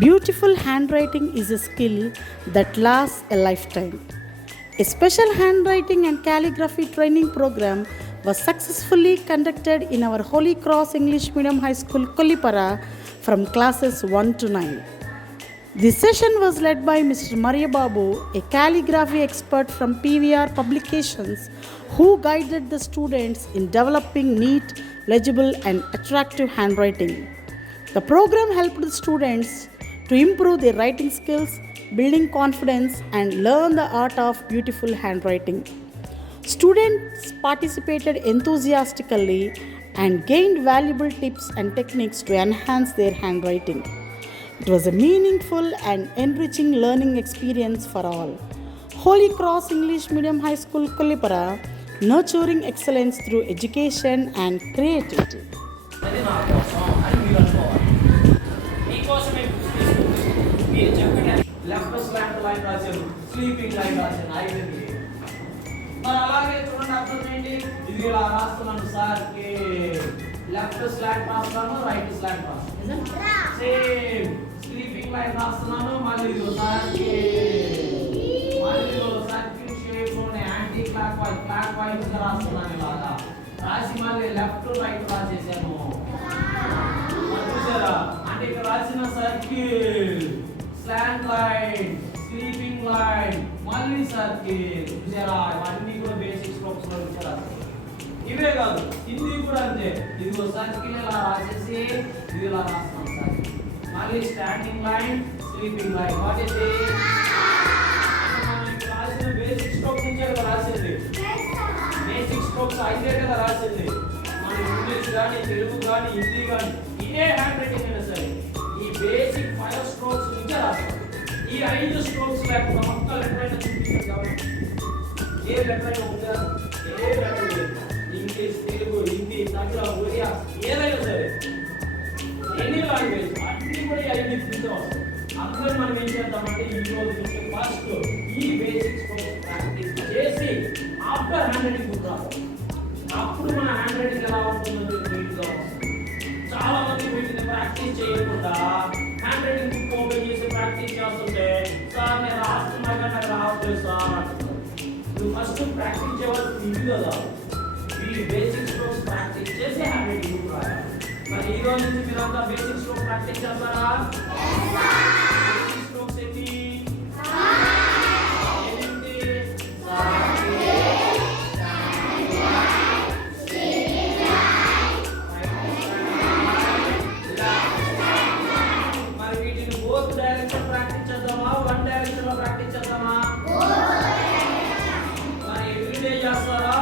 Beautiful handwriting is a skill that lasts a lifetime. A special handwriting and calligraphy training program was successfully conducted in our Holy Cross English Medium High School, Kollipara, from classes 1 to 9. This session was led by Mr. Maria Babu, a calligraphy expert from PVR Publications, who guided the students in developing neat, legible, and attractive handwriting. The program helped the students to improve their writing skills, building confidence, and learn the art of beautiful handwriting. Students participated enthusiastically and gained valuable tips and techniques to enhance their handwriting. It was a meaningful and enriching learning experience for all. Holy Cross English Medium High School, Kollipara, nurturing excellence through education and creativity. అది నా కోసం అని మీరు అనుకోవాలి. మీకోసమే మీరు చెప్పండి. Left slant line రాశారు, స్లీపింగ్ లైన్ రాశారు, అయిపోయింది. మరి అలాగే చూడండి, అర్థం ఏంటి? ఇది ఇలా రాస్తున్నాను సార్కి, లెఫ్ట్ స్లాంట్ రాస్తున్నాను, రైట్ స్లాంట్ రాస్తున్నాను, సేమ్ స్లీపింగ్ లైన్ రాస్తున్నాను, మళ్ళీ ఇది సార్కి, మళ్ళీ circle shape anti clock wise రాస్తున్నాను, ఇలాగా రాసి మళ్ళీ లెఫ్ట్ రైట్ రాసేసాను. చూసారా? అంటే ఇక్కడ రాసిన circle, slant line, sleeping line, మళ్ళీ సర్కిల్. చూసారా? ఇవన్నీ కూడా బేసిక్ స్ట్రోక్స్ లో ఇచ్చారా? ఇవే కాదు, హిందీ కూడా అంతే. ఇదిగో సర్కిల్ ఇలా రాసేసి ఇది ఇలా రాస్తాం సార్. మళ్ళీ standing line, sleeping line. What is it? రాసిన బేసిక్ స్ట్రోక్స్ నుంచే కదా రాసింది. బేసిక్ స్ట్రోక్స్ అయితే కదా రాసింది. మన ఇంగ్లీష్ కానీ, తెలుగు కానీ, హిందీ కానీ, ఇదే హ్యాండ్ రైటింగ్ అయినా సరే ఈ బేసిక్ 5 స్ట్రోక్స్ నుంచే రాస్తాం. ఈ 5 స్ట్రోక్స్ లేకుండా ఒక్క లెటర్ అయినా చూపించారు కాబట్టి ఏ లెటర్ అయినా ఉందా? ఏ లెటర్ లేదు. ఇంగ్లీష్, తెలుగు, హిందీ, తమిళ, ఒరియా ఏదైనా సరే ఎనీ లాంగ్వేజ్ అన్ని కూడా ఈ 5 తీసుకుంటాం. అందరూ మనం ఏం చేద్దామంటే ఈ రోజు నుంచి ఫస్ట్ ఈ బేసిక్ స్ట్రోక్స్ ప్రాక్టీస్ చేసి ఆఫ్టర్ హ్యాండ్ రైటింగ్ బుక్ రాస్తాం. అప్పుడు మన హ్యాండ్ రైటింగ్ ఎలా ఉంటుందో నీట్గా వస్తుంది. చాలా మంది వీటిని ప్రాక్టీస్ చేయకుండా హ్యాండ్ రైటింగ్ బుక్ ఓపెన్ చేసి ప్రాక్టీస్ చేస్తుంటే సార్ నేను రాస్తున్నా కానీ నాకు రావట్లేదు సార్ అంటున్నారు. నువ్వు ఫస్ట్ ప్రాక్టీస్ చేయవలసింది ఇది కదా. ఈ బేసిక్ స్ట్రోక్స్ ప్రాక్టీస్ చేసి హ్యాండ్ రైటింగ్ బుక్ రాయాలి. మరి ఈ రోజు నుంచి మీరంతా బేసిక్ స్ట్రోక్ ప్రాక్టీస్ చేస్తారా? బేసిక్ స్ట్రోక్స్ ఏంటి? ప్రాక్టీస్ చేద్దామా? వన్ డైరెక్షన్ లో ప్రాక్టీస్ చేద్దామా? మరి ఎవ్రీడే చేస్తారా?